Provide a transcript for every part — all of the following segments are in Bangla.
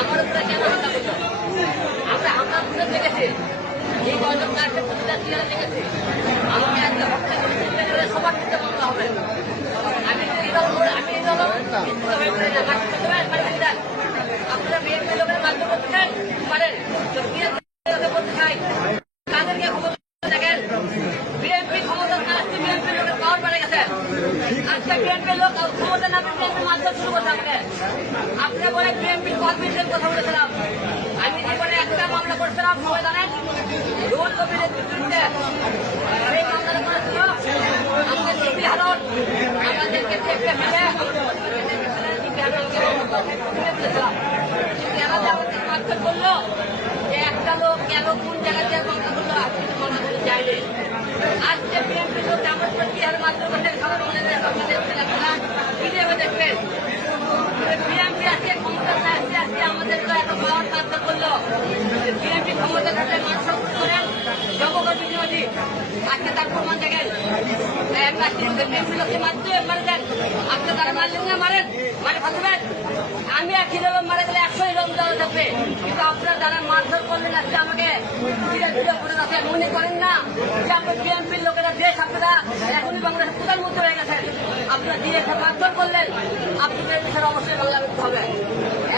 আমার উপরে কেন হামলা করলো? আমরা হামলা করে দেখেছি, এই কয়জন কাজকে প্রতিটা চেয়ারে দেখেছি। আমাকে একটা হত্যা করে চিন্তা করে সবার ক্ষেত্রে মামলা হবে। আমি এই দল আপনারা বিএনপি লোকের বাধ্য করতে পারেন, বলতে চাই তাদেরকে ক্ষমতা দেখেন। বিএনপি ক্ষমতা না আসছে, বিএনপি লোকের পাওয়ার বেড়ে গেছে। আজকে বিএনপি লোক ক্ষমতা না পেয়ে বিএনপি মাধ্যম শুরু করছে। আপনি বলে বিএনপি কর্মীদের কথা বলেছিলাম, আমি জীবনে একটা মামলা করেছিলাম, সবাই জানেন, রুহুল কবিরের বিরুদ্ধে। সেই মামলাটা করেছিল আমাদের ডিপি হারন, আমাদেরকে দেখতে ফেলে মারধর করলো। যে একটা লোক কেন কোন জায়গাতে মামলা করলো, আজকে মামলা করতে যায়নি। আজকে বিএনপি লোক আমার কি হারে মারধর করতে সবার মনে ভিডিও দেখবেন। বিএনপি আজকে ক্ষমতা আসছে, আজকে আমাদের তো এত পাওয়ার মারধর করলো। বিএনপি ক্ষমতা থাকলে মানুষ করেন জগকর্মী বিরোধী, আজকে তার প্রমাণ দেখেন। বিএনপি লোককে মারতে মারে দেন, আজকে তারা মারলেন না, মারেন মানে ফাঁসবেন। আমি আর খিদে মারা গেলে 100 রং দেওয়া থাকবে, কিন্তু আপনারা যারা মারধর করলেন আজকে আমাকে মনে করেন না যে আপনার বিএনপির লোকেরা দেশ আপনারা এখনই বাংলাদেশের প্রধানমন্ত্রী হয়ে গেছেন, আপনারা দিয়ে মারধর করলেন, আপনাদের দেশের অবশ্যই বাংলা করতে হবে।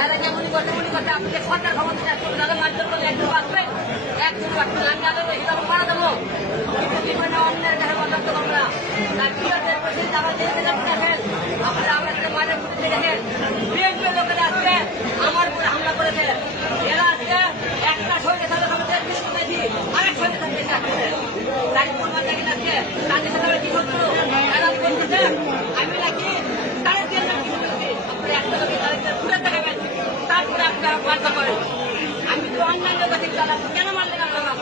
এর আগে মনে করতে আপনি সরকার ক্ষমতা যারা মারধর করলে একজন বাঁচবেন, একজন বাঁচবেন। আমি আগে হিসাব মারা দেবো, কিন্তু বিভিন্ন অন্যের কাছে পর্যাপ্ত করবো না। আপনারা আমার সাথে মাঝে ঘুরতে দেখেন, বিএনপি লোকেরা আজকে আমার উপরে হামলা করেছে। এরা আজকে একটা সঙ্গে সাথে আরেক সঙ্গে তারিখ প্রমাণ দেখেন। আজকে তাদের সাথে কি করছো, এরা বলতেছে আমি নাকি তাদের দিয়ে কি করেছি। আপনি একটা লোক তাদের ঘুরে দেখাবেন, তারপরে আপনারা বার্তা করেন। আমি তো অন্যান্য কাছে কেন মারলেন আপনারা?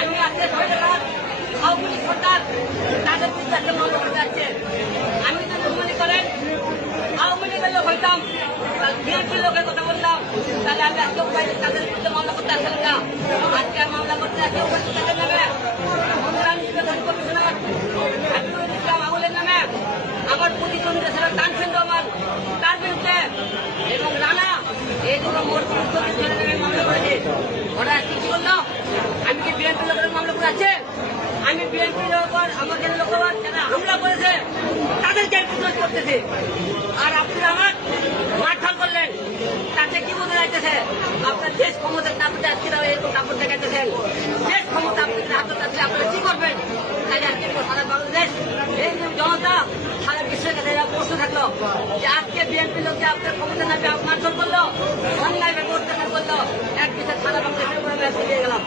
আমি আজকে আওয়ামী লীগ সরকার তাদের বিরুদ্ধে একটা মামলা করতে যাচ্ছে। আমি যদি মনে করেন আওয়ামী লীগের লোক হইতাম, বিএনপির লোকের কথা বললাম, তাহলে আমি আজকে তাদের বিরুদ্ধে মামলা করতে আসলাম না। আজকে মামলা করতে আসছে তাদের নামে কমিশনার হাবিবুল ইসলাম আবুলের নামে, আমার প্রতিদ্বন্দ্বী ছিল তানসিন রহমান তার বিরুদ্ধে, এবং রানা এই দুটো মোট নামে মামলা করেছে। ওরা কি করলো? আমি কি বিএনপি লোকের মামলা করে আছে? আমি বিএনপির ওপর আমাদের লোকেরা যারা হামলা করেছে তাদেরকে প্রতিরোধ করতেছে। আর আপনি আমার মারধর করলেন, তাতে কি বোঝা যাইতেছে? আপনার দেশ ক্ষমতার তাপতে আজকে এরকম কাপড় দেখাইতেছেন। দেশ ক্ষমতা আপনাদের হাতে থাকলে আপনারা কি করবেন? তাই আজকে সারা বাংলাদেশ এই জনতা সারা বিশ্বের কাছে প্রশ্ন থাকলো যে আজকে বিএনপি লোক যে আপনার ক্ষমতা না মারধর করলো, অন্যায় অত্যাচার করলো, এক বিষয়ে সারা বাংলাদেশের উপরে দিয়ে গেলাম।